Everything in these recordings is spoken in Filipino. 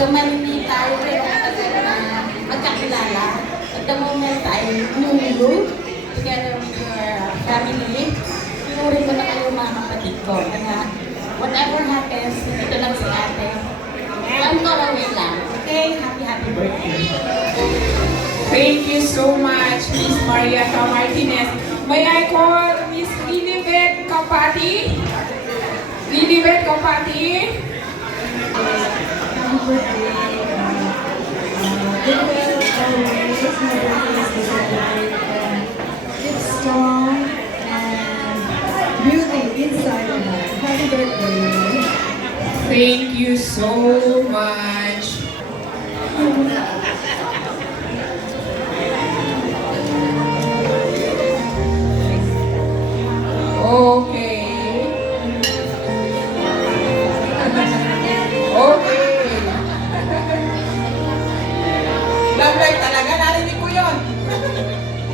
Magkamali tayo pero matagal na magkakilala. At the moment ay nulu together with your family. Pinurin ko na kayo mga kapatid ko. Kaya whatever happens, ito lang si ate. I'm gonna wait lang. Okay? Happy birthday. Thank you so much, Miss Marietta Martinez. May I call Miss Lilibet Kapati? Lilibet Kapati? Happy birthday. It's strong and beauty inside and out. Happy birthday. Thank you so much. Okay. Okay. Love life talaga, narinig ko yun.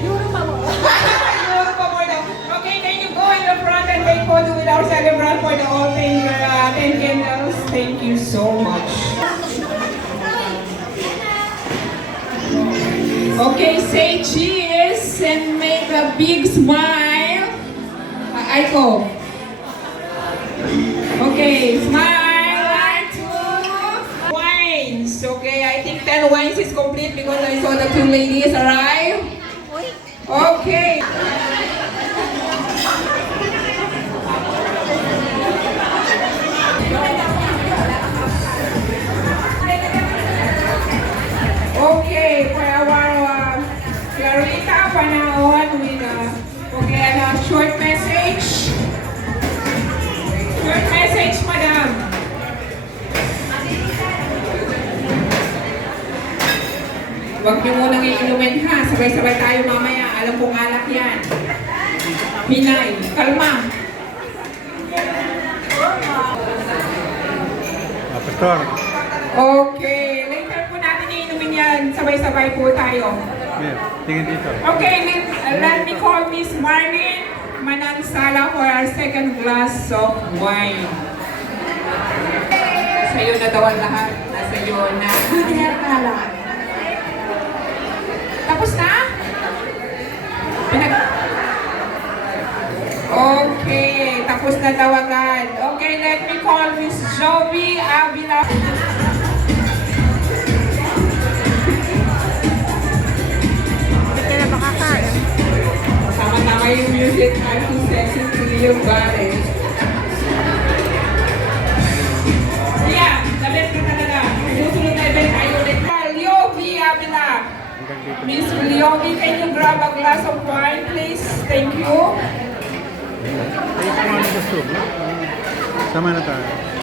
Euro pa mo. Siguro pa more daw. Okay, can you go in the front and take photo with our celebrant for the all 10 candles? Thank you so much. Okay, say cheers and make a big smile. Aiko. Okay, smile. 1, 2. Wines. Okay, I think 10 wines is complete because I saw the 2 ladies arrive. Okay. Okay, for our Clarita Panaon with a short message. Short message, madam. Huwag niyo munang iinumin ha. Sabay-sabay tayo mamaya. Alam kong alak yan. Hinay. Kalma. Pastor. Okay. Later po natin iinumin yan. Sabay-sabay po tayo. Yeah, tingin dito. Okay, let me call Miss Marlene Manansala for our second glass of wine. Nasa iyo na daw ang lahat. Nasa iyo na. Tapos na? Okay, tapos na daw agad. Okay, let me call Miss Jovi Avila. Tama-tama yung music. I'm too sexy to your body. Yeah, the best na talaga. Susunod na event tayo ulit. Liovi Avila. Miss Liovi, can you grab a glass of wine, please? Thank you. Sama na tayo.